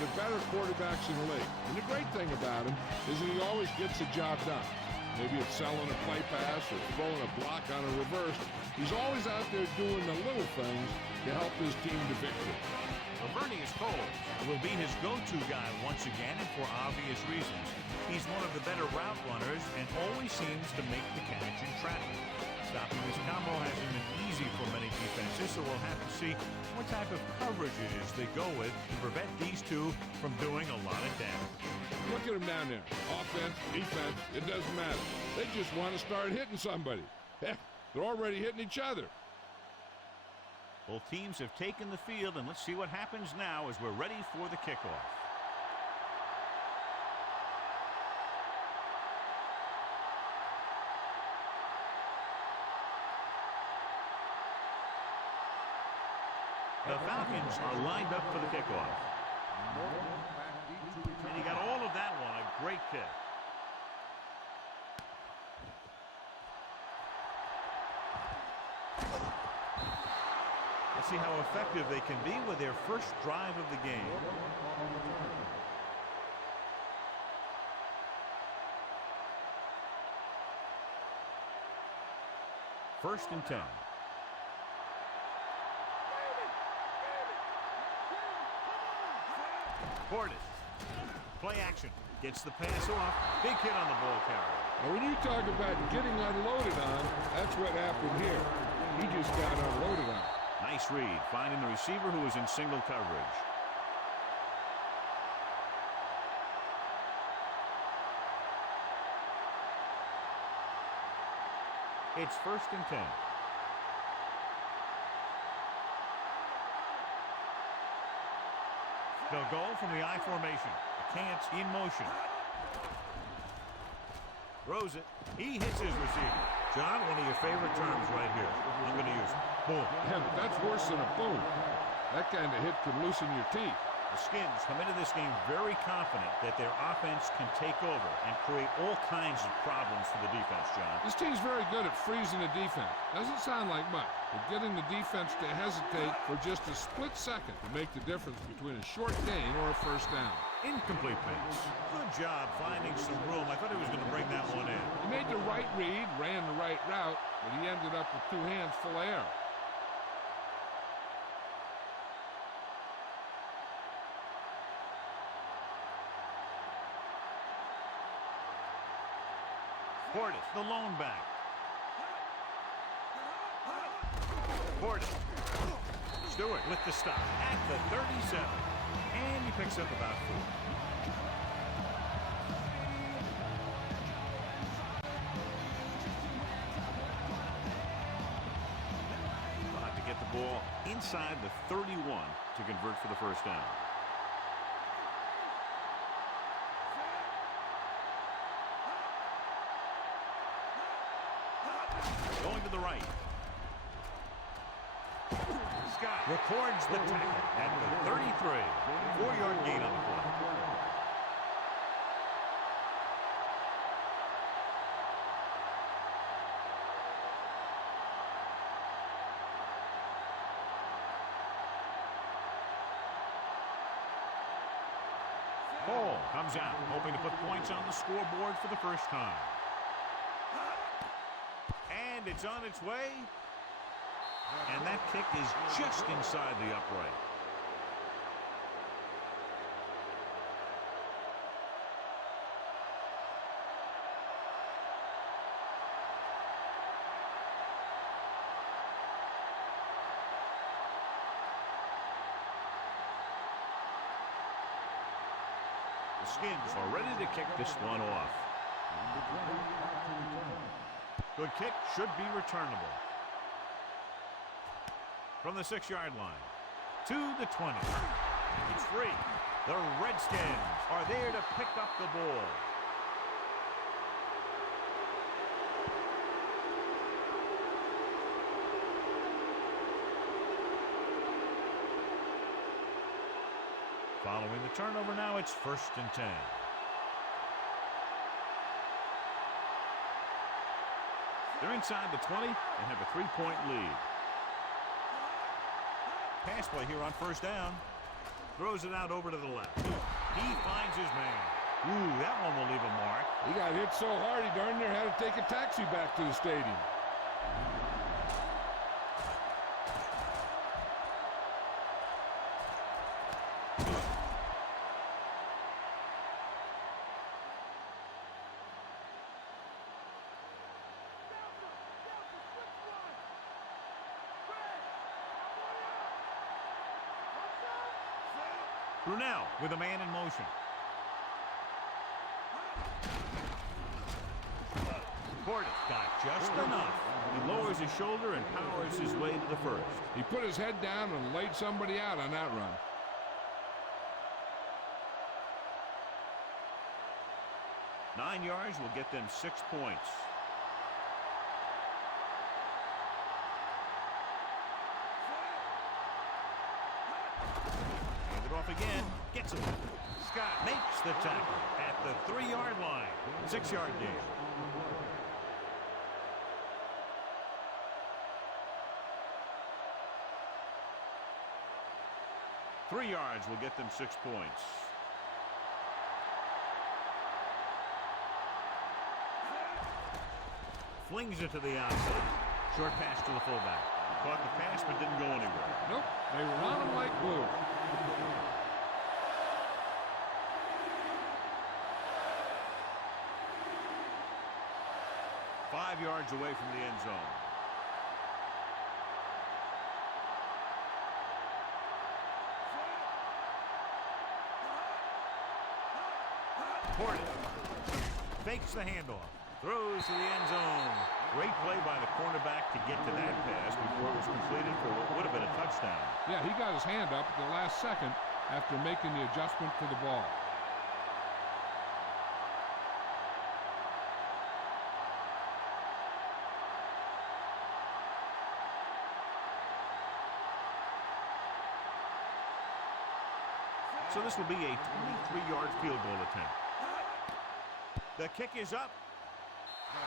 the better quarterbacks in the league. And the great thing about him is that he always gets the job done. Maybe it's selling a play pass or throwing a block on a reverse. He's always out there doing the little things to help his team to victory. Vernie is cold. Will be his go-to guy once again, and for obvious reasons. He's one of the better route runners and always seems to make the catch in traffic. Stopping this combo hasn't been easy for many defenses, so we'll have to see what type of coverages they go with to prevent these two from doing a lot of damage. Look at them down there. Offense, defense, it doesn't matter. They just want to start hitting somebody. Heck, they're already hitting each other. Both teams have taken the field, and let's see what happens now as we're ready for the kickoff. The Falcons are lined up for the kickoff. And he got all of that one, a great kick. Let's see how effective they can be with their first drive of the game. First and 10. Portis. Play action. Gets the pass off. Big hit on the ball carrier. Now, when you talk about getting unloaded on, that's what happened here. He just got unloaded on. Nice read, finding the receiver who was in single coverage. It's first and 10. They'll go from the I formation. Kant's in motion. Throws it. He hits his receiver. John, one of your favorite terms right here. I'm going to use it. Boom. Yeah, but that's worse than a boom. That kind of hit could loosen your teeth. The Skins come into this game very confident that their offense can take over and create all kinds of problems for the defense, John. This team's very good at freezing the defense. Doesn't sound like much, but getting the defense to hesitate for just a split second to make the difference between a short gain or a first down. Incomplete pass. Good job finding some room. I thought he was going to bring that one in. He made the right read, ran the right route, but he ended up with two hands full of air. Portis, the lone back. Portis. Stewart with the stop at the 37. And he picks up about 4. They'll have to get the ball inside the 31 to convert for the first down. Going to the right. Scott records the tackle at the 33. 4-yard gain on the play. Ball comes out, hoping to put points on the scoreboard for the first time. And it's on its way. And that kick is just inside the upright. The Skins are ready to kick this one off. Good kick, should be returnable. From the 6-yard line to the 20. It's free. The Redskins are there to pick up the ball. Following the turnover now, it's first and 10. They're inside the 20 and have a 3-point lead. Pass play here on first down. Throws it out over to the left. He finds his man. Ooh, that one will leave a mark. He got hit so hard he darn near had to take a taxi back to the stadium. Brunell with a man in motion. Portis got just enough. He lowers his shoulder and powers his way to the first. He put his head down and laid somebody out on that run. Nine yards will get them 6 points. Hand it off again. Gets it. Scott makes the tackle at the 3-yard line. 6-yard gain. Three yards will get them 6 points. Flings it to the outside. Short pass to the fullback. Caught the pass but didn't go anywhere. Nope, they were on him like glue. Five yards away from the end zone. Portis fakes the handoff. Throws to the end zone. Great play by the cornerback to get to that pass before it was completed for what would have been a touchdown. Yeah, he got his hand up at the last second after making the adjustment to the ball. So this will be a 23-yard field goal attempt. The kick is up.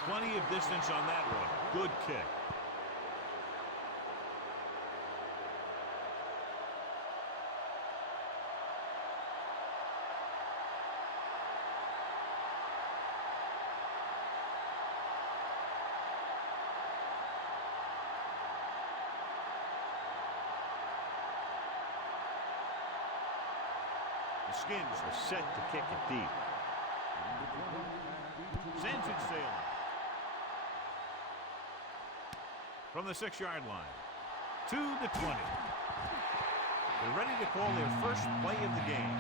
Plenty of distance on that one. Good kick. The Skins are set to kick it deep. Sends it sailing. From the 6-yard line. To the 20. They're ready to call their first play of the game.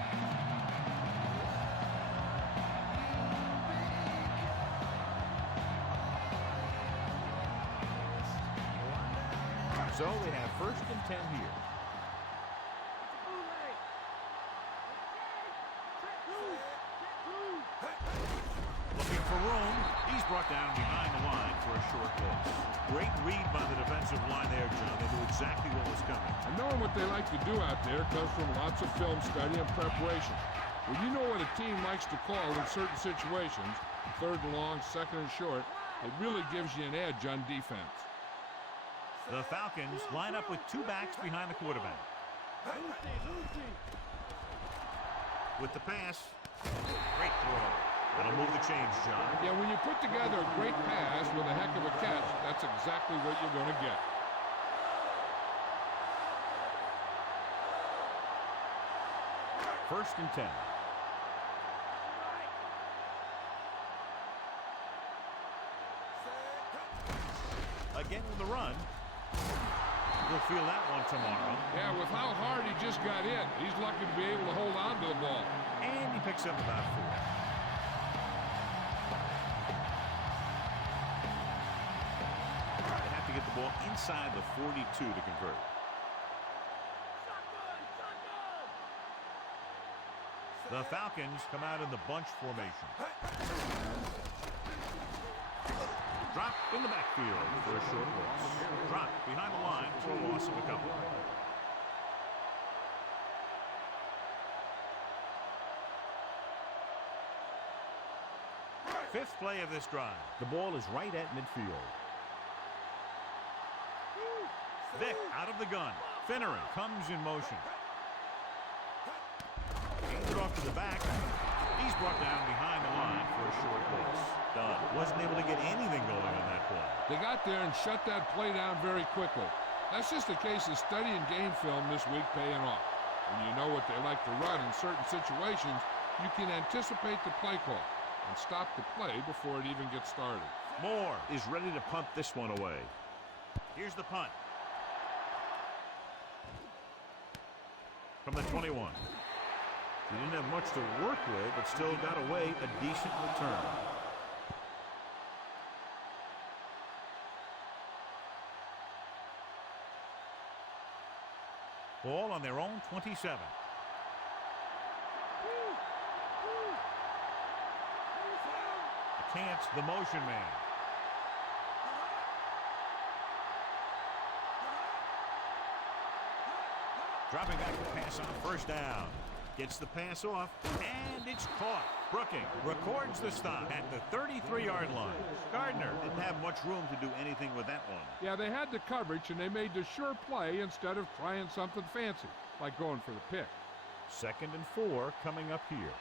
So they have 1st and 10 here. Looking for room. He's brought down behind the line for a short loss. Great read by the defensive line there, John. They knew exactly what was coming. And knowing what they like to do out there comes from lots of film study and preparation. When you know what a team likes to call in certain situations, 3rd and long, 2nd and short, it really gives you an edge on defense. The Falcons line up with 2 backs behind the quarterback. With the pass, great throw. That'll move the chains, John. Yeah, when you put together a great pass with a heck of a catch, that's exactly what you're going to get. First and 10. Again with the run. We'll feel that one tomorrow. Yeah, with how hard he just got hit, he's lucky to be able to hold on to the ball. And he picks up about 4. Get the ball inside the 42 to convert. The Falcons come out in the bunch formation. Drop in the backfield for a short loss. Drop behind the line for a loss of a couple. Fifth play of this drive. The ball is right at midfield. Vick out of the gun. Finneran comes in motion. Hands it off to the back. He's brought down behind the line for a short loss. Dunn wasn't able to get anything going on that play. They got there and shut that play down very quickly. That's just a case of studying game film this week paying off. When you know what they like to run in certain situations, you can anticipate the play call and stop the play before it even gets started. Moore is ready to punt this one away. Here's the punt. From the 21. He didn't have much to work with, but still got away a decent return. Ball on their own 27. Chance, the motion man. Dropping back to pass on first down. Gets the pass off, and it's caught. Brooking records the stop at the 33-yard line. Gardner didn't have much room to do anything with that one. Yeah, they had the coverage, and they made the sure play instead of trying something fancy, like going for the pick. 2nd and 4 coming up here.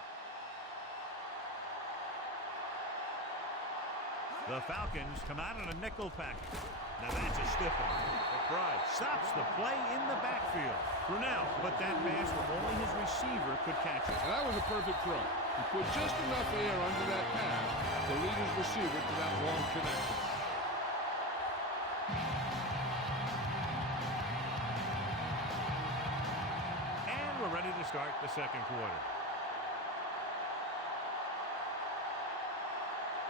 The Falcons come out in a nickel package. Now that's a stiff one. McBride stops the play in the backfield. Brunell put that pass where only his receiver could catch it. Now that was a perfect throw. He put just enough air under that pass to lead his receiver to that long connection. And we're ready to start the second quarter.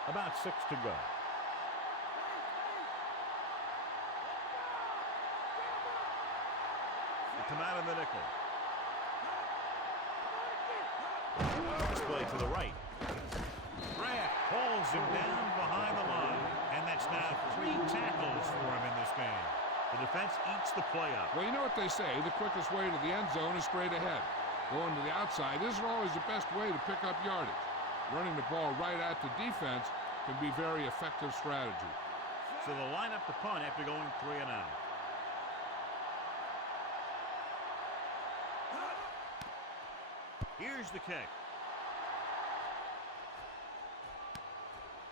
About 6 to go. They come out in the nickel. Display to the right. Grant pulls him down behind the line. And that's now 3 tackles for him in this game. The defense eats the play up. Well, you know what they say, the quickest way to the end zone is straight ahead. Going to the outside isn't always the best way to pick up yardage. Running the ball right at the defense can be very effective strategy. So they'll line up the punt after going 3 and out. Here's the kick.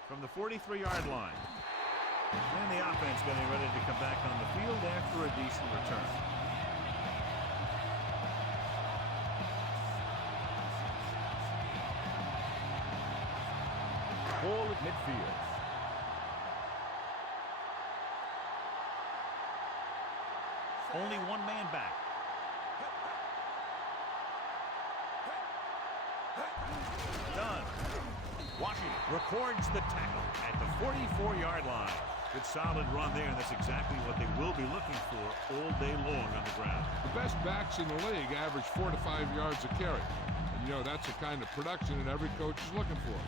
From the 43-yard line. And the offense getting ready to come back on the field after a decent return. Ball at midfield. Only one man back. Done. Washington records the tackle at the 44-yard line. Good solid run there, and that's exactly what they will be looking for all day long on the ground. The best backs in the league average 4 to 5 yards a carry. And, you know, that's the kind of production that every coach is looking for.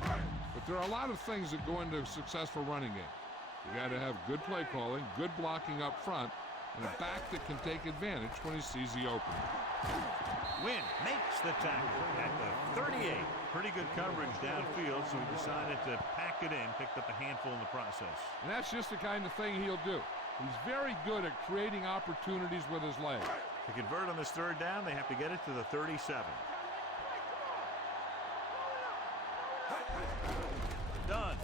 But there are a lot of things that go into a successful running game. You got to have good play calling, good blocking up front, and a back that can take advantage when he sees the opening. Wynn makes the tackle at the 38. Pretty good coverage downfield, so he decided to pack it in, picked up a handful in the process. And that's just the kind of thing he'll do. He's very good at creating opportunities with his legs. To convert on this third down, they have to get it to the 37. Dunn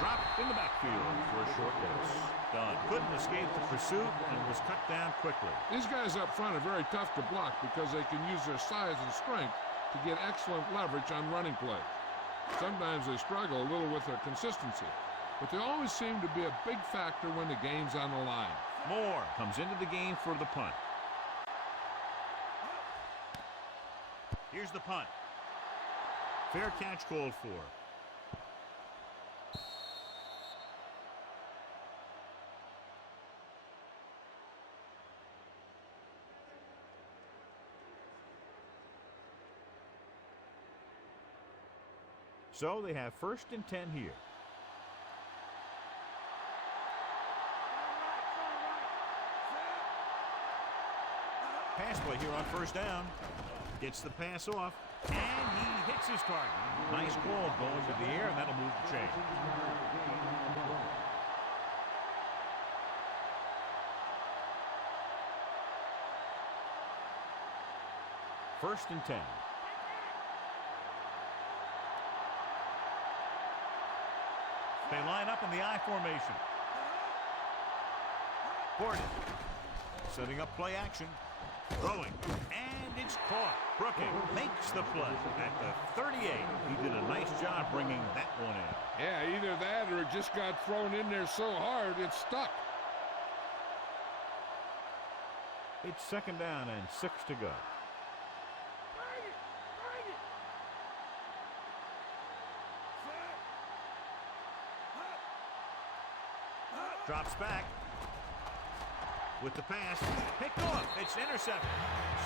dropped in the backfield for a short loss. Dunn couldn't escape the pursuit and was cut down quickly. These guys up front are very tough to block because they can use their size and strength to get excellent leverage on running plays. Sometimes they struggle a little with their consistency, but they always seem to be a big factor when the game's on the line. Moore comes into the game for the punt. Here's the punt. Fair catch called for. So they have 1st and 10 here. Pass play here on first down. Gets the pass off, and he hits his target. Nice ball going to the air, and that'll move the chain. First and 10. They line up in the I formation. Gordon setting up play action. Throwing. And it's caught. Brooking makes the play at the 38. He did a nice job bringing that one in. Yeah, either that or it just got thrown in there so hard it stuck. It's second down and 6 to go. Drops back. With the pass, picked off. It's intercepted.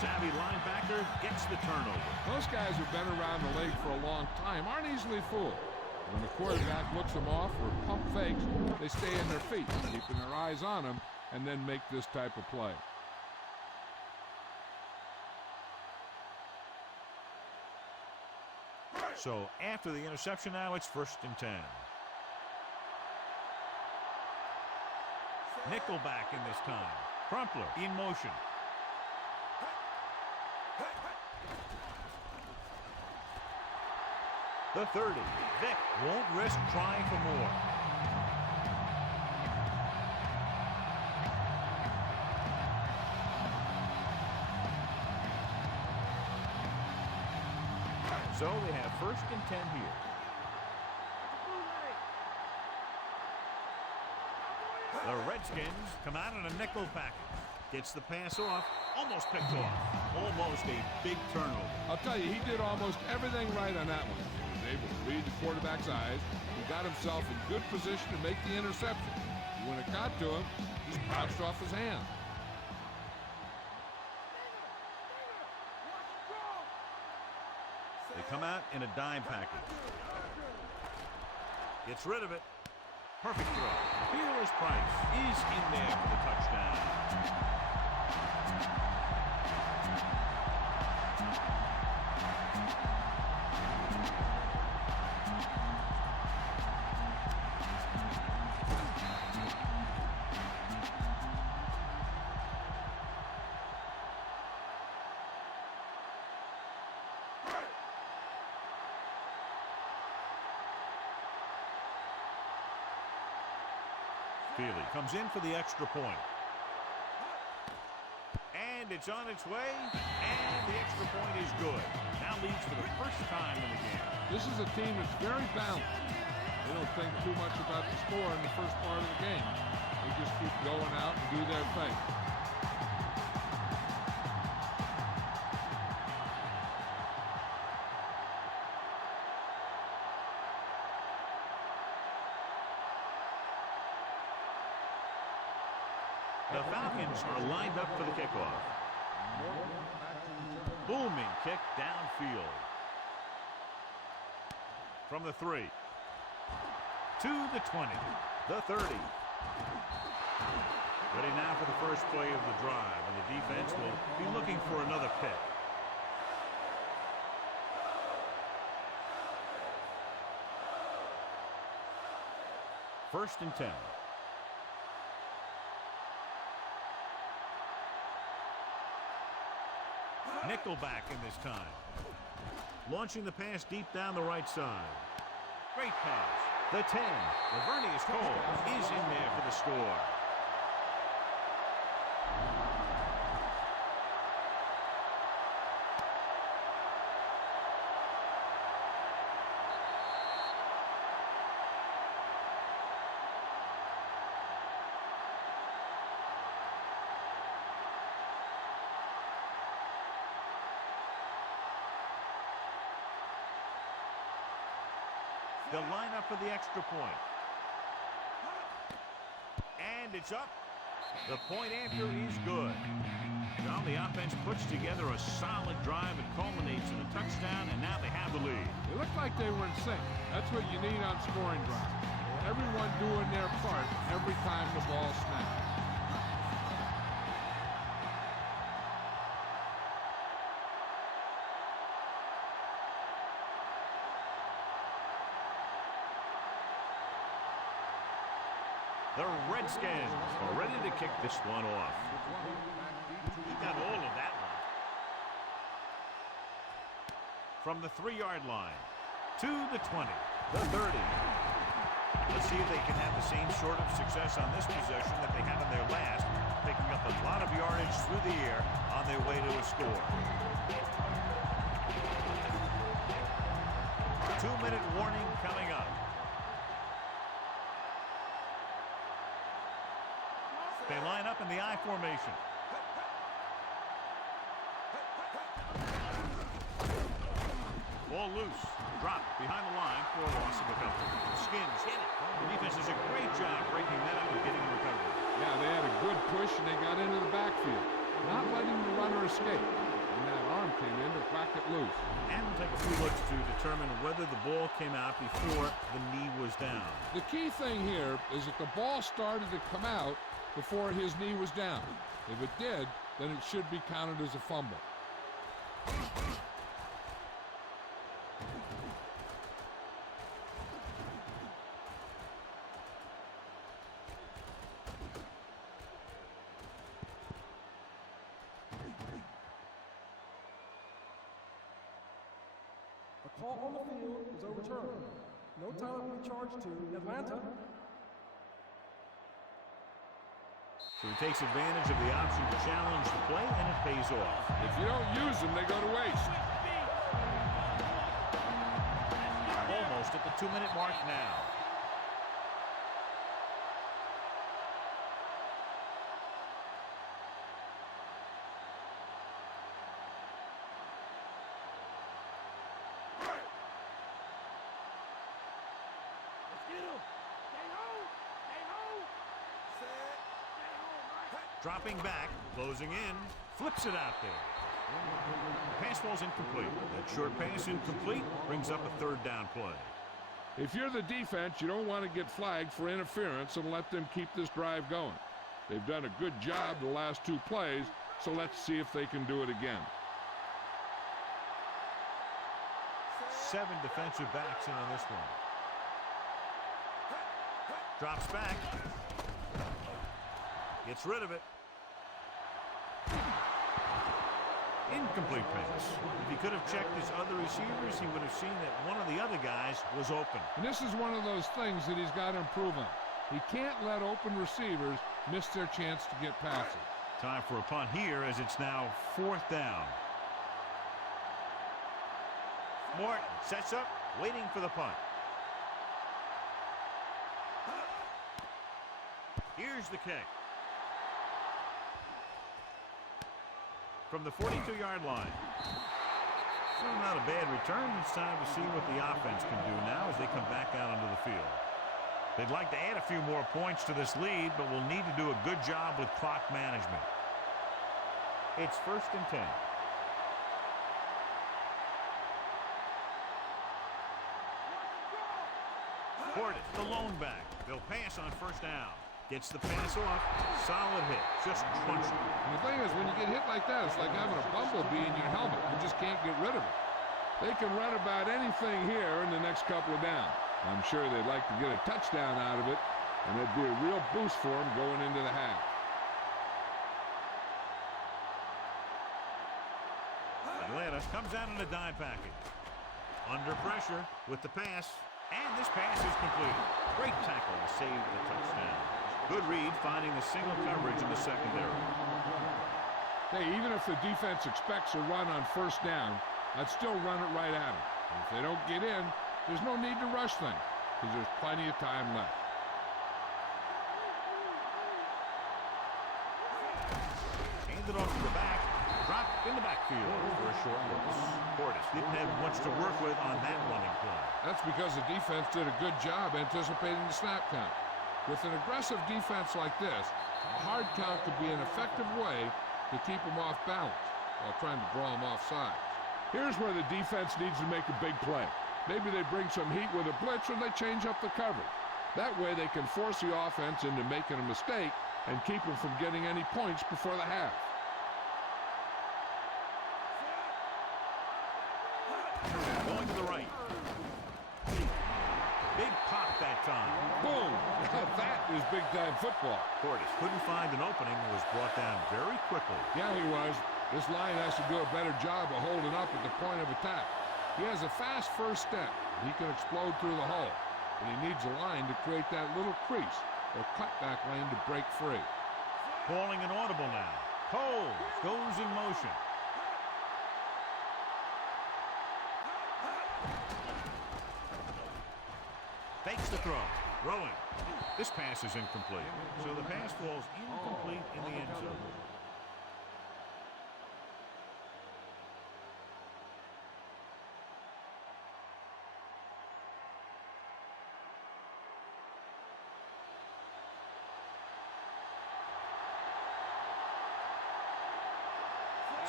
Savvy linebacker gets the turnover. Those guys have been around the league for a long time, aren't easily fooled. When the quarterback looks them off or pump fakes, they stay in their feet, keeping their eyes on them, and then make this type of play. So after the interception now, it's 1st and 10. Nickelback in this time. Crumpler in motion. The 30. Vick won't risk trying for more. So they have 1st and 10 here. The Redskins come out in a nickel package. Gets the pass off. Almost picked off. Almost a big turnover. I'll tell you, he did almost everything right on that one. He was able to read the quarterback's eyes. He got himself in good position to make the interception. When it got to him, he just bounced off his hand. They come out in a dime package. Gets rid of it. Perfect throw. Fearless Price is in there for the touchdown. Feely comes in for the extra point. And it's on its way. And the extra point is good. Now leads for the first time in the game. This is a team that's very balanced. They don't think too much about the score in the first part of the game. They just keep going out and do their thing. The Falcons are lined up for the kickoff. Booming kick downfield. From the 3. To the 20. The 30. Ready now for the first play of the drive, and the defense will be looking for another pick. First and 10. Nickelback in this time. Launching the pass deep down the right side. Great pass. The 10. Lavernius Cole is in there for the score. They'll line up for the extra point. And it's up. The point after is good. Now the offense puts together a solid drive and culminates in a touchdown, and now they have the lead. They look like they were in sync. That's what you need on scoring drives. Everyone doing their part every time the ball snaps. The Redskins are ready to kick this one off. He got all of that one. From the 3-yard line to the 20, the 30. Let's see if they can have the same sort of success on this possession that they had on their last, picking up a lot of yardage through the air on their way to a score. 2-minute warning coming up. They line up in the I formation. Ball loose. Drop behind the line for a loss of a couple. Skins hit it. The defense does a great job breaking that up and getting a recovery. Yeah, they had a good push and they got into the backfield, not letting the runner escape. And that arm came in to crack it loose. And we'll take a few looks to determine whether the ball came out before the knee was down. The key thing here is that the ball started to come out before his knee was down. If it did, then it should be counted as a fumble. The call on the field is overturned. No time will be charged to Atlanta. So he takes advantage of the option to challenge the play, and it pays off. If you don't use them, they go to waste. Almost at the 2-minute mark now. Dropping back, closing in, flips it out there. Pass ball's incomplete. That short pass incomplete brings up a 3rd down play. If you're the defense, you don't want to get flagged for interference and let them keep this drive going. They've done a good job the last 2 plays, so let's see if they can do it again. 7 defensive backs in on this one. Drops back. Gets rid of it. Incomplete pass. If he could have checked his other receivers, he would have seen that one of the other guys was open. And this is one of those things that he's got to improve on. He can't let open receivers miss their chance to get passes. Time for a punt here as it's now 4th down. Morton sets up, waiting for the punt. Here's the kick. From the 42-yard line. Still not a bad return. It's time to see what the offense can do now as they come back out onto the field. They'd like to add a few more points to this lead, but will need to do a good job with clock management. It's 1st and 10. Portis, the lone back. They'll pass on 1st down. Gets the pass off. Solid hit. Just crunched it. And the thing is, when you get hit like that, it's like having a bumblebee in your helmet. You just can't get rid of it. They can run about anything here in the next couple of downs. I'm sure they'd like to get a touchdown out of it, and that'd be a real boost for them going into the half. Atlanta comes out in a dime package. Under pressure with the pass. And this pass is completed. Great tackle to save the touchdown. Good read, finding the single coverage in the secondary. Hey, even if the defense expects a run on 1st down, I'd still run it right at them. And if they don't get in, there's no need to rush things, because there's plenty of time left. Handed off to the back. Dropped in the backfield for a short loss. Portis didn't have much to work with on that running play. That's because the defense did a good job anticipating the snap count. With an aggressive defense like this, a hard count could be an effective way to keep them off balance while trying to draw them off sides. Here's where the defense needs to make a big play. Maybe they bring some heat with a blitz or they change up the coverage. That way they can force the offense into making a mistake and keep them from getting any points before the half. Going to the right. Big pop that time. Boom! That is big-time football. Portis couldn't find an opening and was brought down very quickly. Yeah, he was. This line has to do a better job of holding up at the point of attack. He has a fast first step. He can explode through the hole. and he needs a line to create that little crease or cutback lane to break free. Calling an audible now. Cole goes in motion. Fakes the throw. Throwing. This pass is incomplete. So the pass falls incomplete in the end zone.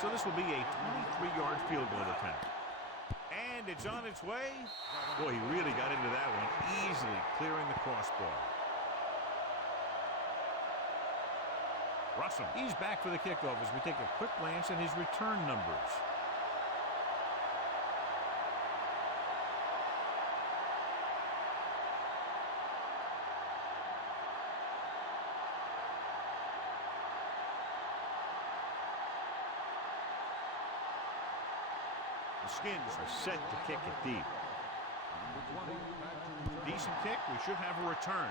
So this will be a 23-yard field goal attempt. And it's on its way. Boy, he really got into that one, easily clearing the crossbar. Russell, he's back for the kickoff as we take a quick glance at his return numbers. The Skins are set to kick it deep. Decent kick. We should have a return.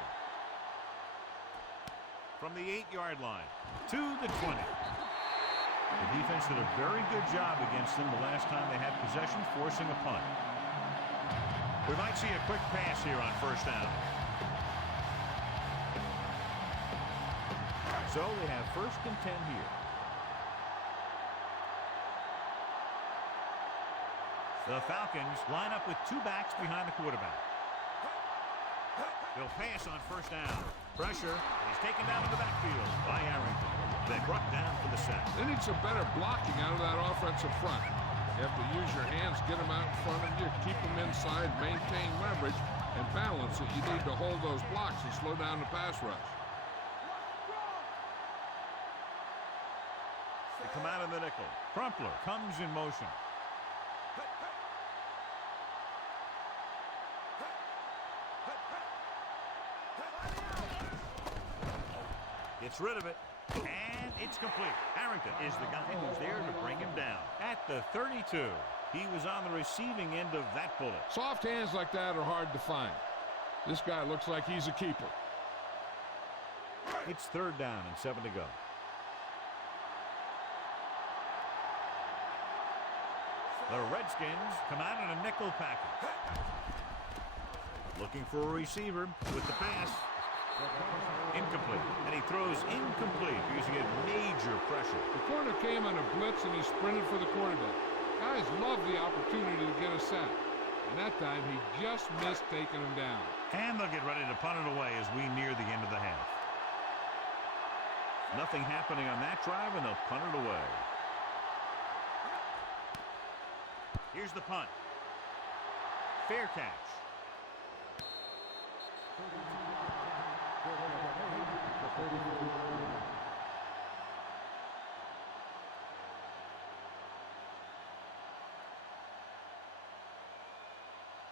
From the 8-yard line to the 20. The defense did a very good job against them the last time they had possession, forcing a punt. We might see a quick pass here on first down. So they have first and 10 here. The Falcons line up with two backs behind the quarterback. They'll pass on first down. Pressure. He's taken down in the backfield by Arrington. Then brought down for the sack. They need some better blocking out of that offensive front. You have to use your hands, get them out in front of you, keep them inside, maintain leverage, and balance it. You need to hold those blocks and slow down the pass rush. They come out in the nickel. Crumpler comes in motion. Gets rid of it, and it's complete. Arrington is the guy who's there to bring him down. At the 32, he was on the receiving end of that bullet. Soft hands like that are hard to find. This guy looks like he's a keeper. It's third down and 7 to go. The Redskins come out in a nickel package. Looking for a receiver with the pass. Incomplete. And he throws incomplete because he had major pressure. The corner came on a blitz and he sprinted for the quarterback. Guys love the opportunity to get a sack. And that time he just missed taking him down. And they'll get ready to punt it away as we near the end of the half. Nothing happening on that drive, and they'll punt it away. Here's the punt. Fair catch.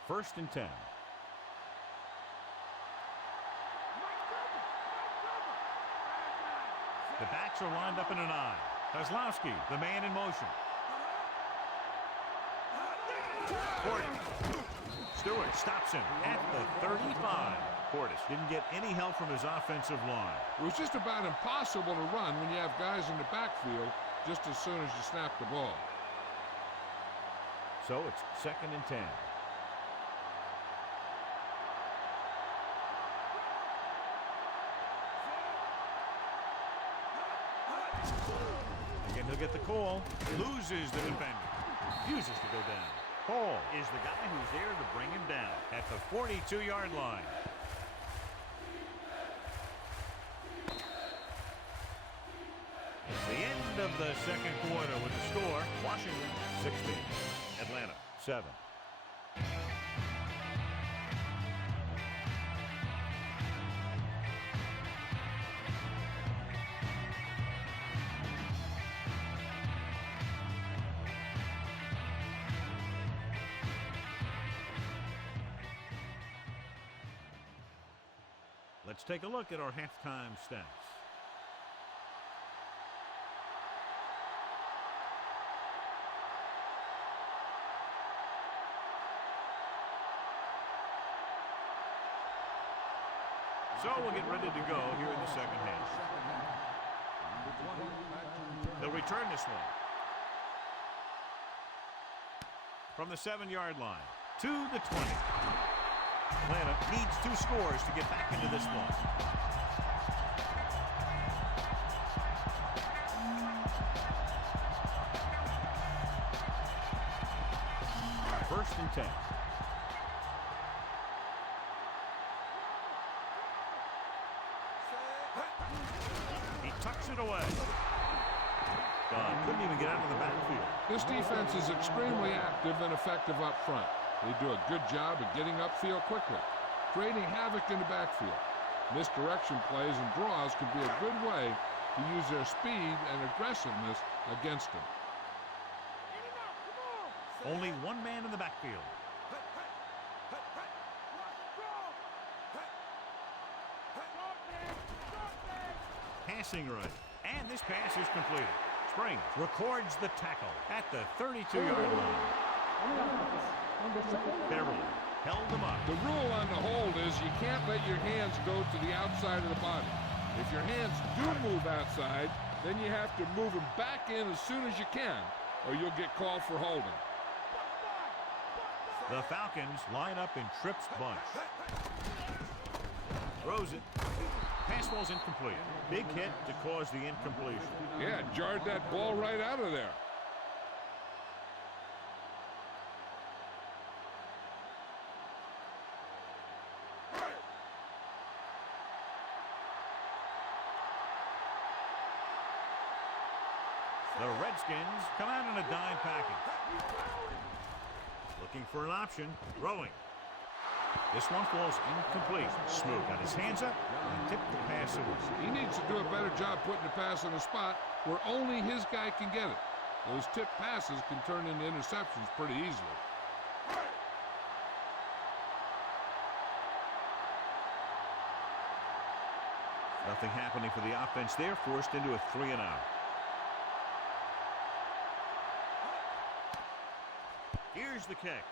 First and 10. The backs are lined up in an I. Kozlowski, the man in motion. Portis. Stewart stops him at the 35. Portis didn't get any help from his offensive line. It was just about impossible to run when you have guys in the backfield just as soon as you snap the ball. So it's second and 10. Again, he'll get the call. Loses the defender. Refuses to go down. Hall is the guy who's there to bring him down at the 42-yard line. It's the end of the second quarter with the score. Washington 16. Atlanta 7. Let's take a look at our halftime stats. So we'll get ready to go here in the second half. They'll return this one. From the 7-yard line to the 20. Atlanta needs 2 scores to get back into this one. First and 10. He tucks it away. Couldn't even get out of the backfield. This defense is extremely active and effective up front. They do a good job of getting upfield quickly, creating havoc in the backfield. Misdirection plays and draws can be a good way to use their speed and aggressiveness against them. Only one man in the backfield. Passing right. And this pass is completed. Springs records the tackle at the 32-yard line. Beverly held him up. The rule on the hold is you can't let your hands go to the outside of the body. If your hands do move outside, then you have to move them back in as soon as you can, or you'll get called for holding. The Falcons line up in Tripp's bunch. Throws it. Pass ball's incomplete. Big hit to cause the incompletion. Yeah, jarred that ball right out of there. The Redskins come out in a dime package. Looking for an option. Throwing. This one falls incomplete. Smoot got his hands up and tipped the pass away. He needs to do a better job putting the pass in a spot where only his guy can get it. Those tip passes can turn into interceptions pretty easily. Nothing happening for the offense there. Forced into a 3-and-out. Here's the kick.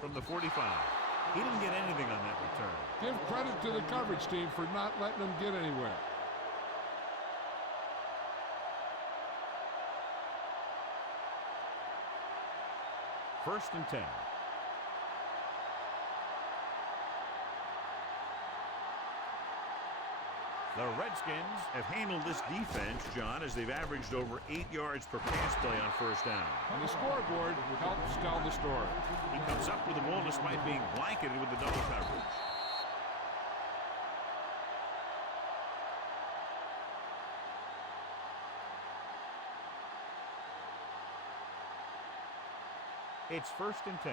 From the 45. He didn't get anything on that return. Give credit to the coverage team for not letting him get anywhere. First and 10. The Redskins have handled this defense, John, as they've averaged over 8 yards per pass play on first down. And the scoreboard helps tell the story. He comes up with the ball despite being blanketed with the double coverage. It's first and 10.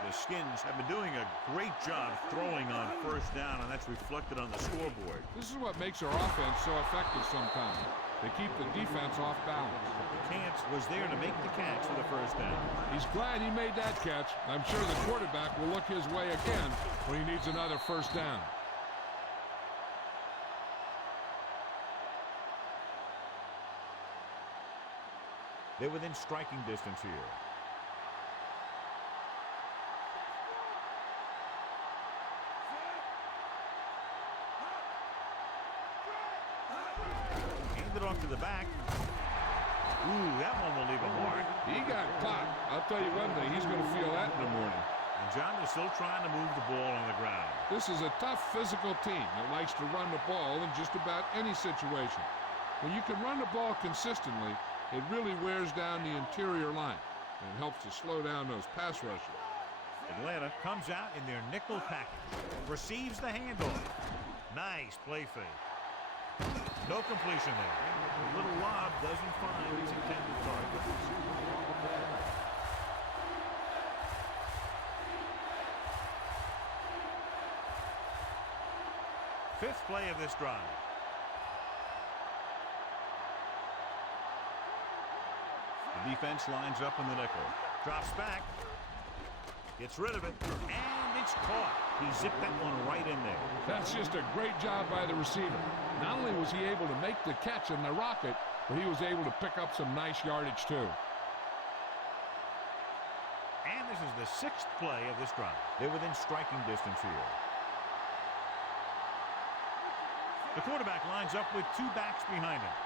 The Skins have been doing a great job throwing on first down, and that's reflected on the scoreboard. This is what makes our offense so effective sometimes. They keep the defense off balance. Cants was there to make the catch for the first down. He's glad he made that catch. I'm sure the quarterback will look his way again when he needs another first down. They're within striking distance here. Handed off to the back. Ooh, that one will leave a mark. He got caught. I'll tell you one thing, he's going to feel that in the morning. And John is still trying to move the ball on the ground. This is a tough physical team that likes to run the ball in just about any situation. When you can run the ball consistently, it really wears down the interior line and helps to slow down those pass rushes. Atlanta comes out in their nickel package. Receives the handoff. Nice play fake. No completion there. The little lob doesn't find its intended target. Fifth play of this drive. The defense lines up in the nickel. Drops back. Gets rid of it. And it's caught. He zipped that one right in there. That's just a great job by the receiver. Not only was he able to make the catch in the rocket, but he was able to pick up some nice yardage too. And this is the 6th play of this drive. They're within striking distance here. The quarterback lines up with 2 backs behind him.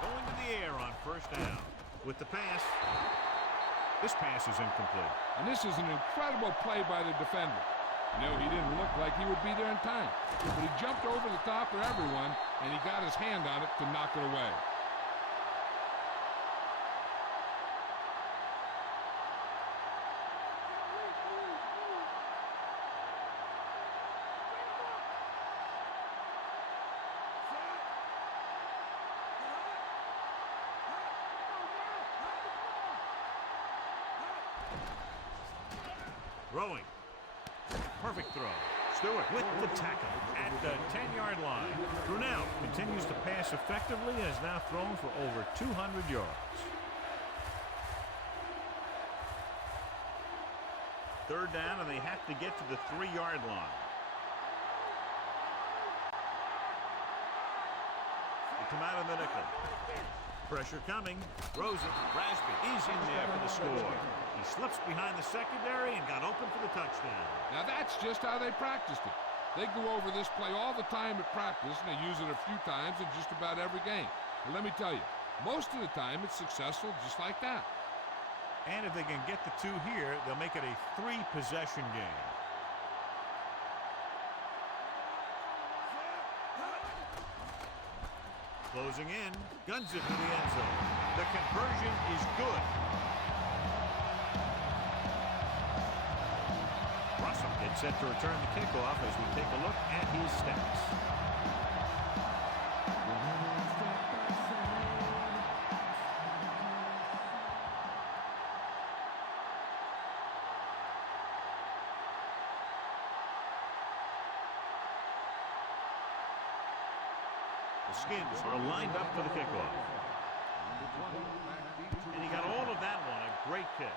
Going to the air on first down. With the pass. This pass is incomplete. And this is an incredible play by the defender. You know, he didn't look like he would be there in time, but he jumped over the top of everyone, and he got his hand on it to knock it away. Throwing. Perfect throw. Stewart with the tackle at the 10-yard line. Brunell continues to pass effectively and has now thrown for over 200 yards. 3rd down, and they have to get to the 3-yard line. They come out of the nickel. Pressure coming. Throws it. Rasby is in there for the score. He slips behind the secondary and got open for the touchdown. Now that's just how they practiced it. They go over this play all the time at practice, and they use it a few times in just about every game. And let me tell you, most of the time it's successful just like that. And if they can get the 2 here, they'll make it a 3-possession game. Closing in, guns it to the end zone. The conversion is good. Russell gets set to return the kickoff as we take a look at his stats. The Skins are lined up for the kickoff. And he got all of that one. A great kick.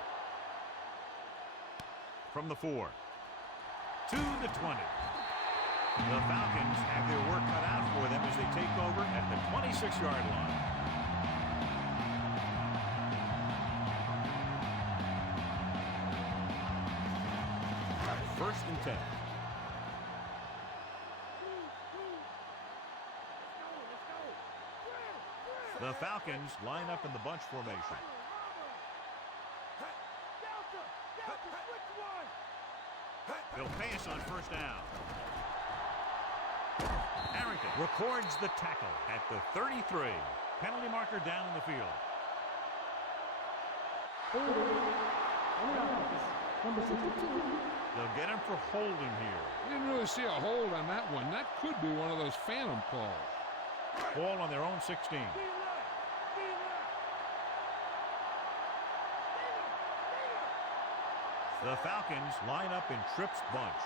From the 4. To the 20. The Falcons have their work cut out for them as they take over at the 26-yard line. First and 10. The Falcons line up in the bunch formation. They'll pass on first down. Harrington records the tackle at the 33. Penalty marker down in the field. They'll get him for holding here. I didn't really see a hold on that one. That could be one of those phantom calls. Ball on their own 16. The Falcons line up in Tripp's bunch.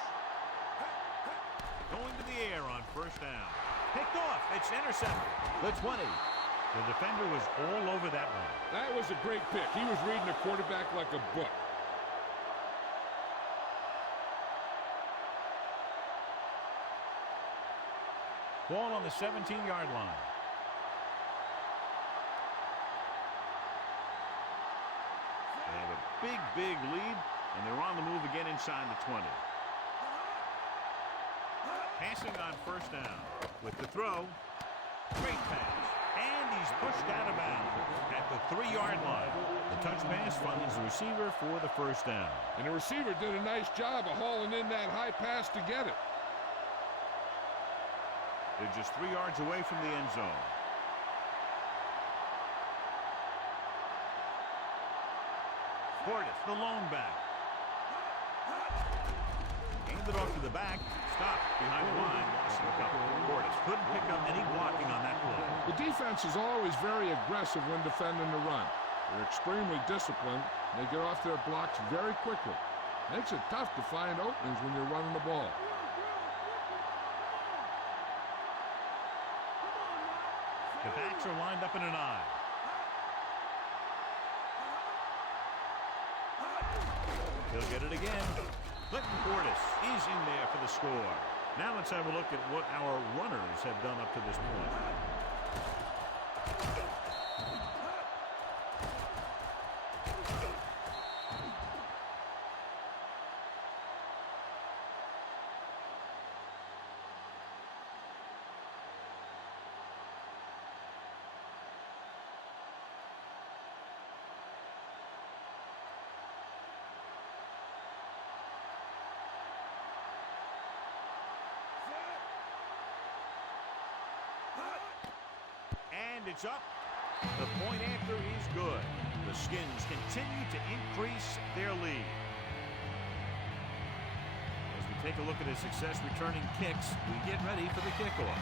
Going to the air on first down. Picked off. It's intercepted. The 20. The defender was all over that one. That was a great pick. He was reading the quarterback like a book. Ball on the 17-yard line. They have a big lead, and they're on the move again inside the 20. Passing on first down. With the throw. Great pass. And he's pushed out of bounds at the 3-yard line. The touch pass finds the receiver for the first down. And the receiver did a nice job of hauling in that high pass to get it. They're just 3 yards away from the end zone. Portis, the lone back. Handed off to the back. Stopped behind the line. Lost a couple. Portis couldn't pick up any blocking on that play. The defense is always very aggressive when defending the run. They're extremely disciplined. They get off their blocks very quickly. Makes it tough to find openings when you're running the ball. The backs are lined up in an eye. He'll get it again. Clinton Portis is in there for the score. Now let's have a look at what our runners have done up to this point. And it's up. The point after is good. The Skins continue to increase their lead. As we take a look at his success returning kicks, we get ready for the kickoff.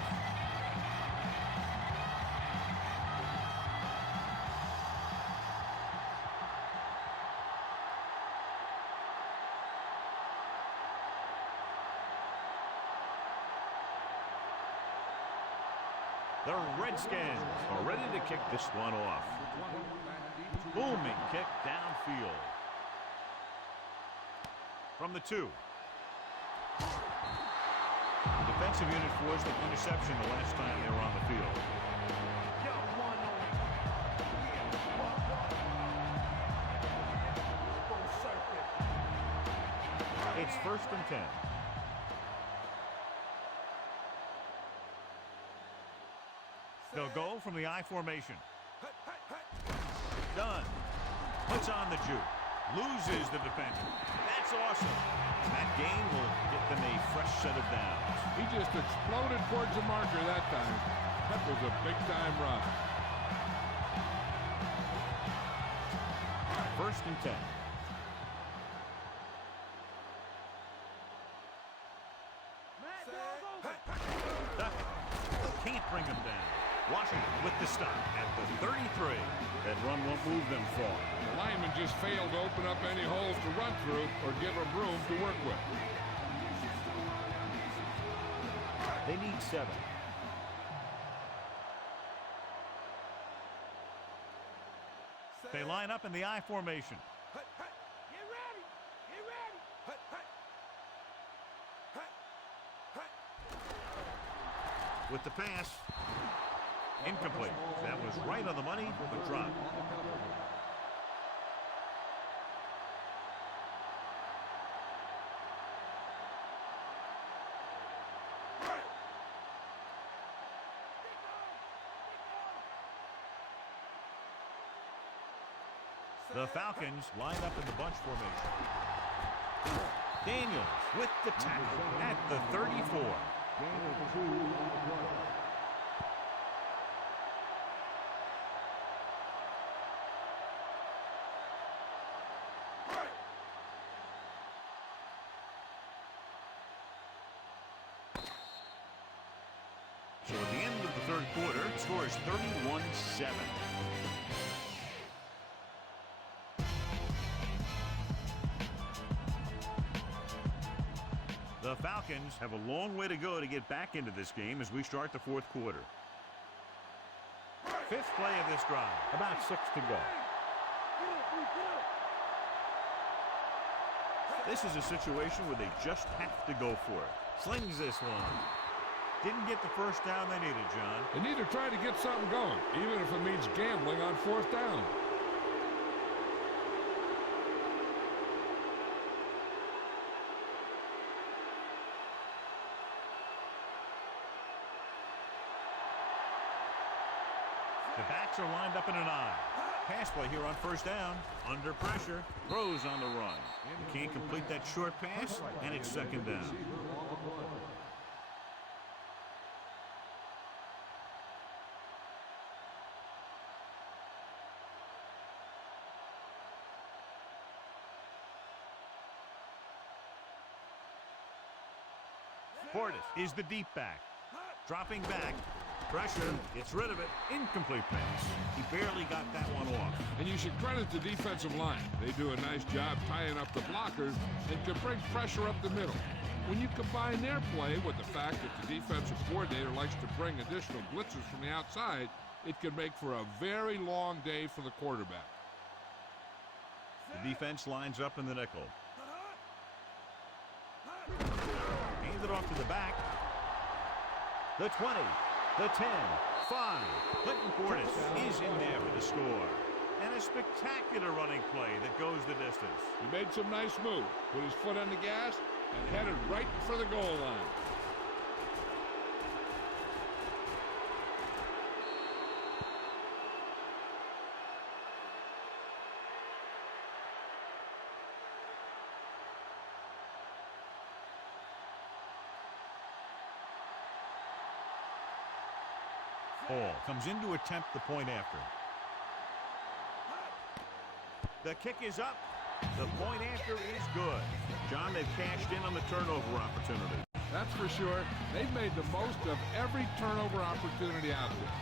The Redskins are ready to kick this one off. Booming kick downfield. From the 2. The defensive unit forced an interception the last time they were on the field. It's 1st and 10. They'll go from the I formation. Done. Puts on the juke. Loses the defender. That's awesome. That gain will get them a fresh set of downs. He just exploded towards the marker that time. That was a big-time run. 1st and 10. Can't bring him down. Washington with the stop at the 33. That run won't move them far. The lineman just failed to open up any holes to run through or give him room to work with. They need 7. They line up in the I formation. Get ready! Get ready! With the pass. Incomplete. That was right on the money, but dropped. The Falcons line up in the bunch formation. Daniels with the tackle at the 34. So at the end of the 3rd quarter, the score is 31-7. The Falcons have a long way to go to get back into this game as we start the 4th quarter. 5th play of this drive. About 6 to go. This is a situation where they just have to go for it. Slings this one. Didn't get the first down they needed, John. They need to try to get something going, even if it means gambling on 4th down. The backs are lined up in an I. Pass play here on 1st down. Under pressure. Throws on the run. You can't complete that short pass, and it's 2nd down. Portis is the deep back. Dropping back. Pressure. Gets rid of it. Incomplete pass. He barely got that one off. And you should credit the defensive line. They do a nice job tying up the blockers and can bring pressure up the middle. When you combine their play with the fact that the defensive coordinator likes to bring additional blitzes from the outside, it can make for a very long day for the quarterback. The defense lines up in the nickel. Hand it off to the back. the 20, the 10, 5. Clinton Portis is in there for the score. And a spectacular running play that goes the distance. He made some nice moves, put his foot on the gas, and headed right for the goal line. Hall comes in to attempt the point after. The kick is up. The point after is good. John, they've cashed in on the turnover opportunity. That's for sure. They've made the most of every turnover opportunity out there.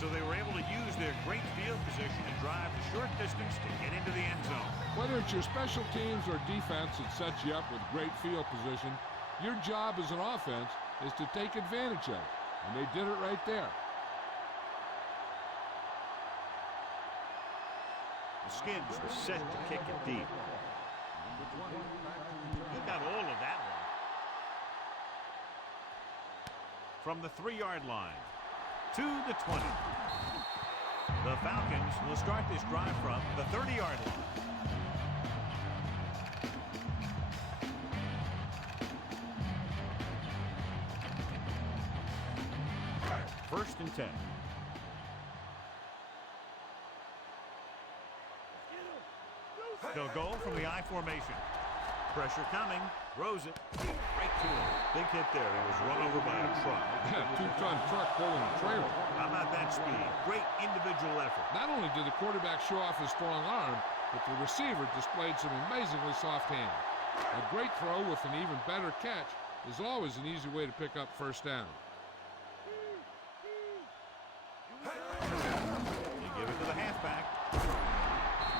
So they were able to use their great field position and drive the short distance to get into the end zone. Whether it's your special teams or defense that sets you up with great field position, your job as an offense is to take advantage of it. And they did it right there. The Skins were set to kick it deep. You got all of that one. From the 3-yard line to the 20. The Falcons will start this drive from the 30-yard line. First and 10. They'll go from the I formation. Pressure coming. Throws it right to him. Big hit there. He was run over by a truck. Yeah, 2-ton truck pulling a trailer. How about that speed? Great individual effort. Not only did the quarterback show off his strong arm, but the receiver displayed some amazingly soft hands. A great throw with an even better catch is always an easy way to pick up first down. They give it to the halfback.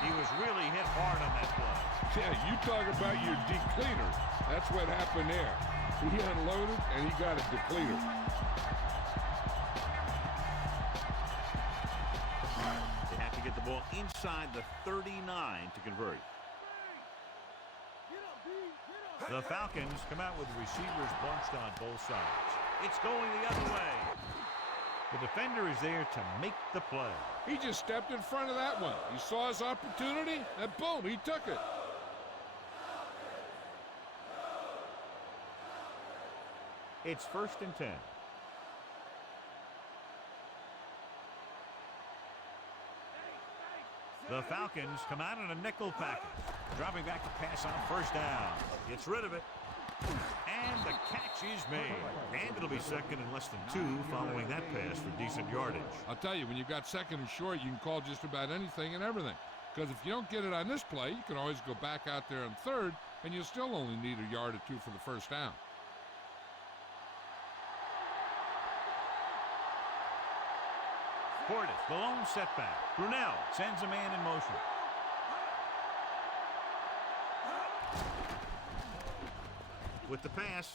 He was really hit hard on that play. Yeah, you talk about your depleter. That's what happened there. He unloaded and he got a depleter. They have to get the ball inside the 39 to convert. The Falcons come out with receivers bunched on both sides. It's going the other way. The defender is there to make the play. He just stepped in front of that one. He saw his opportunity, and boom, he took it. It's first and 10. The Falcons come out in a nickel package. Dropping back to pass on first down. Gets rid of it. And the catch is made. And it'll be second and less than 2 following that pass for decent yardage. I'll tell you, when you've got second and short, you can call just about anything and everything. Because if you don't get it on this play, you can always go back out there on third, and you'll still only need a yard or 2 for the first down. Portis, the lone setback. Brunell sends a man in motion. With the pass,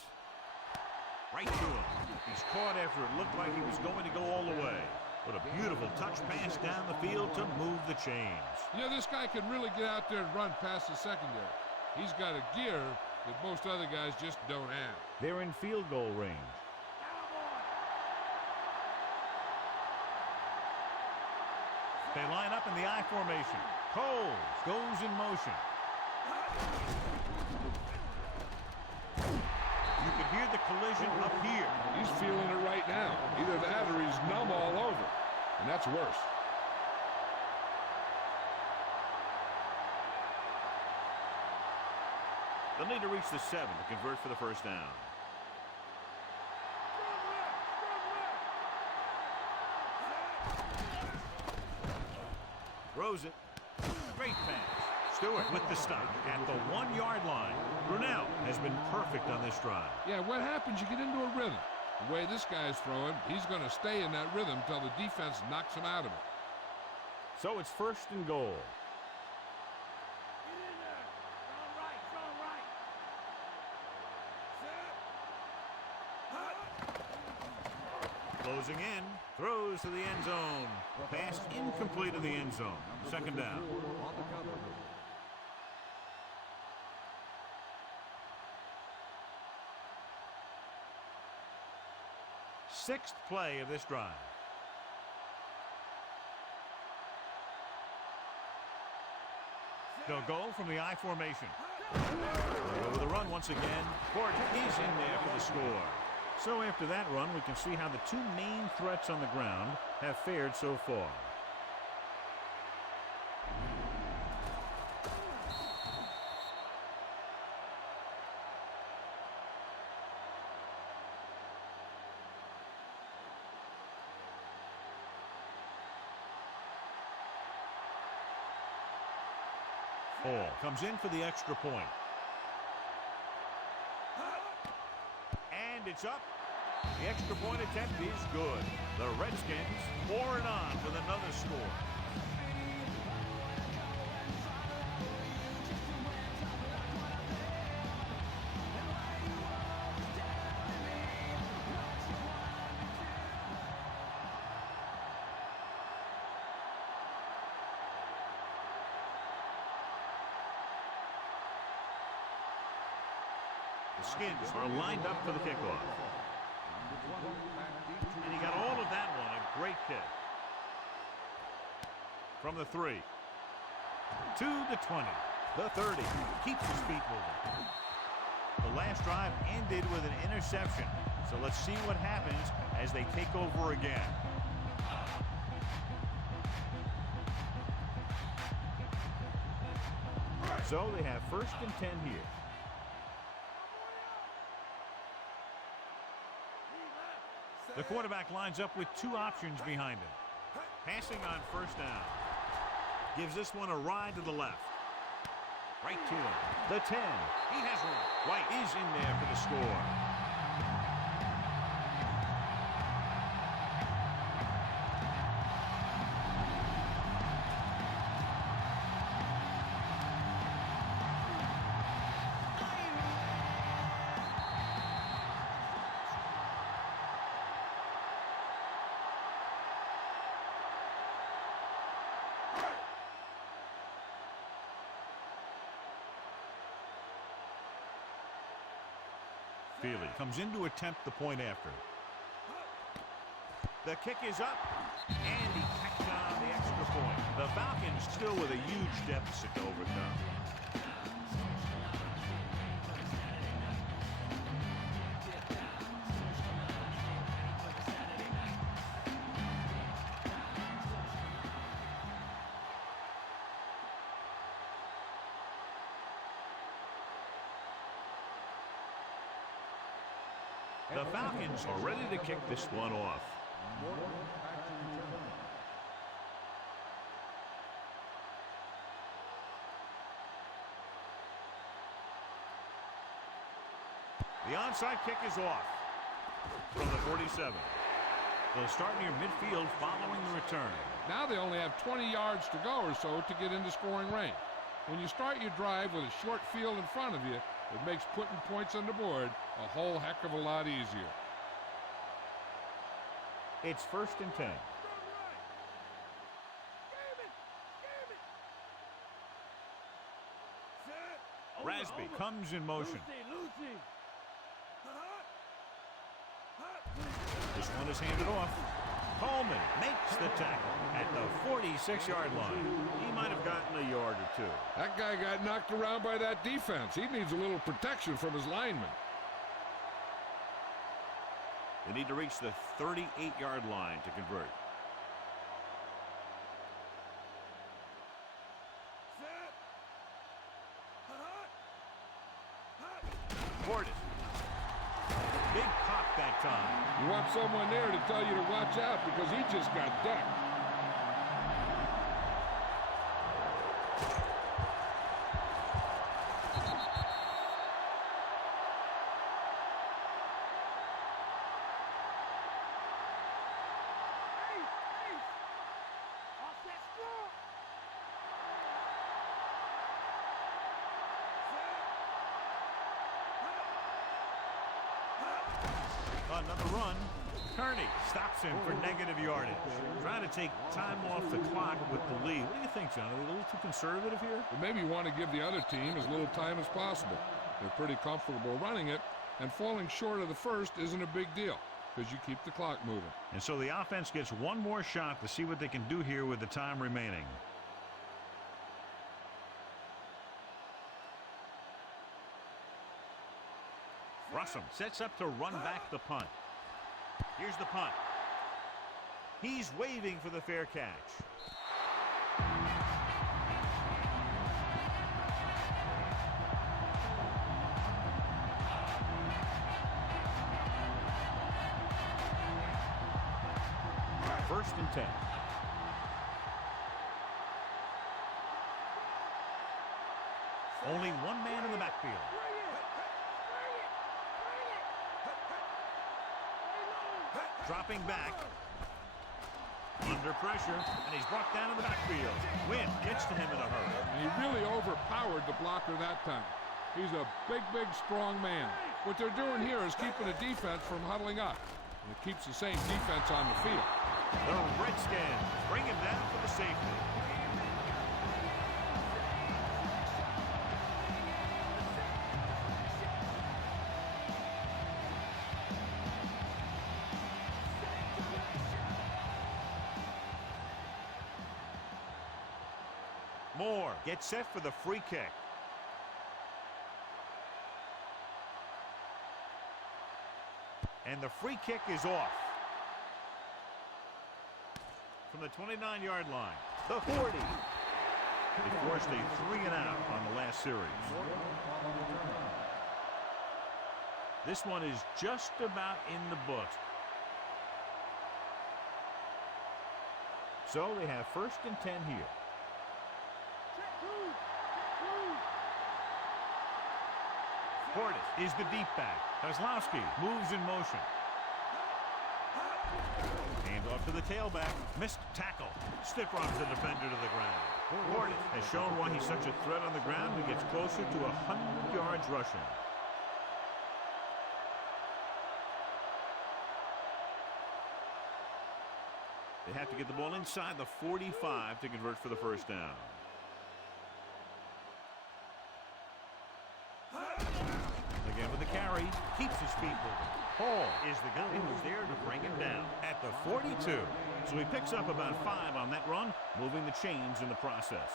right to him. He's caught after it looked like he was going to go all the way. But a beautiful touch pass down the field to move the chains. You know, this guy can really get out there and run past the secondary. He's got a gear that most other guys just don't have. They're in field goal range. They line up in the I formation. Coles goes in motion. You could hear the collision up here. He's feeling it right now. Either that or he's numb all over. And that's worse. They'll need to reach the 7 to convert for the first down. Throws it. Great pass. Stewart with the stop at the 1-yard line. Brunell has been perfect on this drive. Yeah, what happens, you get into a rhythm. The way this guy's throwing, he's going to stay in that rhythm until the defense knocks him out of it. So it's first and goal. Closing in, throws to the end zone. Pass incomplete in the end zone. Second down. Sixth play of this drive. They'll go from the I formation. They'll go with a run once again. Gordon is in there for the score. So after that run, we can see how the two main threats on the ground have fared so far. Hall comes in for the extra point. And it's up. The extra point attempt is good. The Redskins pouring on with another score. The Skins are lined up for the kickoff. And he got all of that one. A great kick. From the 3. To the 20. The 30. Keeps his feet moving. The last drive ended with an interception. So let's see what happens as they take over again. So they have 1st and 10 here. The quarterback lines up with 2 options behind him. Passing on 1st down. Gives this one a ride to the left. Right to him. The 10. He has one. White is in there for the score. Feely comes in to attempt the point after. The kick is up, and he tacks on the extra point. The Falcons still with a huge deficit to overcome. The Falcons are ready to kick this one off. The onside kick is off from the 47. They'll start near midfield following the return. Now they only have 20 yards to go or so to get into scoring range. When you start your drive with a short field in front of you, it makes putting points on the board a whole heck of a lot easier. It's 1st and 10. Rasby comes in motion. This one is handed off. Coleman makes the tackle at the 46-yard line. He might have gotten a yard or 2. That guy got knocked around by that defense. He needs a little protection from his linemen. They need to reach the 38-yard line to convert. Gordon. Big pop that time. You want someone there to tell you to watch out because he just got decked. Another run. Kearney stops him for negative yardage. Trying to take time off the clock with the lead. What do you think, John? Are they a little too conservative here? Well, maybe you want to give the other team as little time as possible. They're pretty comfortable running it, and falling short of the first isn't a big deal. because you keep the clock moving. And so the offense gets one more shot to see what they can do here with the time remaining. Russell sets up to run back the punt. Here's the punt. He's waving for the fair catch. First and 10. Only one man in the backfield. Dropping back. Under pressure, and he's brought down in the backfield. Wynn gets to him in a hurry. And he really overpowered the blocker that time. He's a big, strong man. What they're doing here is keeping the defense from huddling up. And it keeps the same defense on the field. The Redskins bring him down for the safety. Moore gets set for the free kick. And the free kick is off. From the 29-yard line, the 40. They forced a 3-and-out on the last series. This one is just about in the books. So they have first and 10 here. Portis is the deep back. Kozlowski moves in motion. Hand off to the tailback. Missed tackle. Stiff arms the defender to the ground. Portis has shown why he's such a threat on the ground. He gets closer to 100 yards rushing. They have to get the ball inside the 45 to convert for the first down. Again with the carry, keeps his feet moving. Hall is the guy who's there to bring him down at the 42. So he picks up about 5 on that run, moving the chains in the process.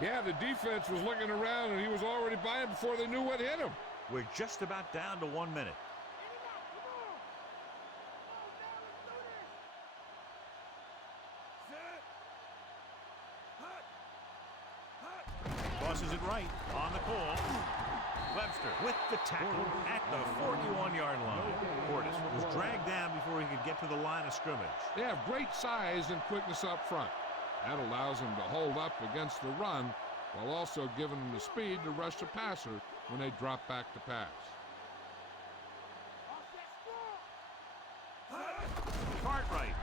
Yeah, the defense was looking around, and he was already by him before they knew what hit him. We're just about down to 1 minute. Tosses it right on the call. Webster with the tackle at the 41-yard line. Portis was dragged down before he could get to the line of scrimmage. They have great size and quickness up front. That allows them to hold up against the run while also giving them the speed to rush the passer when they drop back to pass. Cartwright.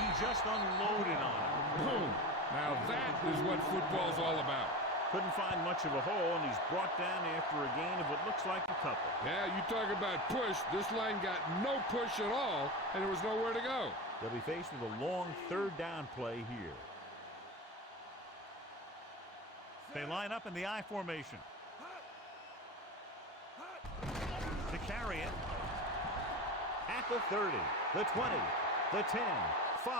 He just unloaded on him. Boom. Now that is what football's all about. Couldn't find much of a hole, and he's brought down after a gain of what looks like a couple. Yeah, you talk about push. This line got no push at all, and there was nowhere to go. They'll be faced with a long third down play here. They line up in the I formation. To carry it. At the 30, the 20, the 10, 5.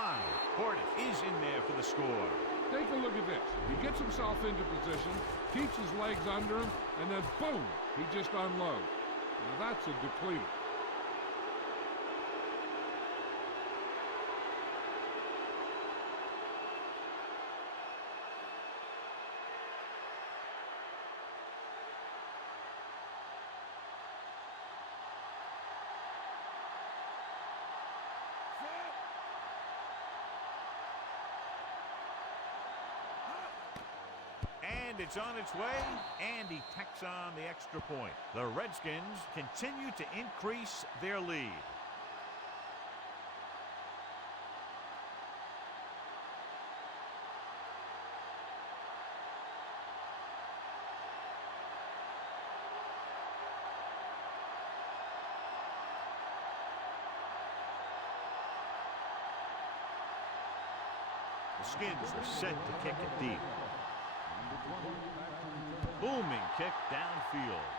Portis is in there for the score. Take a look at this. He gets himself into position, keeps his legs under him, and then boom, he just unloads. Now that's a depleter. And it's on its way, and he tacks on the extra point. The Redskins continue to increase their lead. The Skins are set to kick it deep. Booming kick downfield.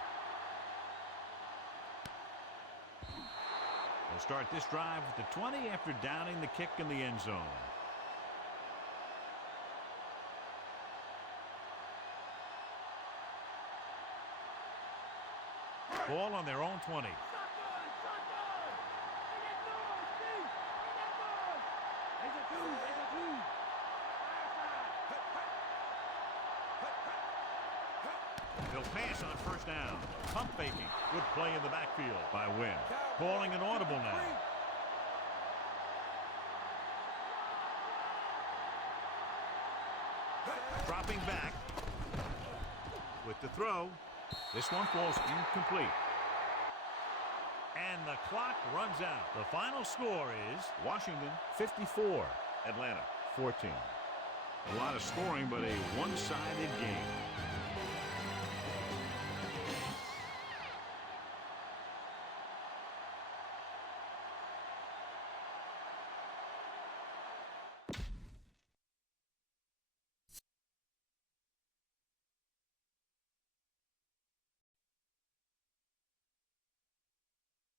They'll start this drive with the 20 after downing the kick in the end zone. Ball on their own 20. They'll pass on first down. Pump faking. Good play in the backfield by Wynn. Calling an audible now. Dropping back with the throw. This one falls incomplete. And the clock runs out. The final score is Washington 54, Atlanta 14. A lot of scoring, but a one-sided game.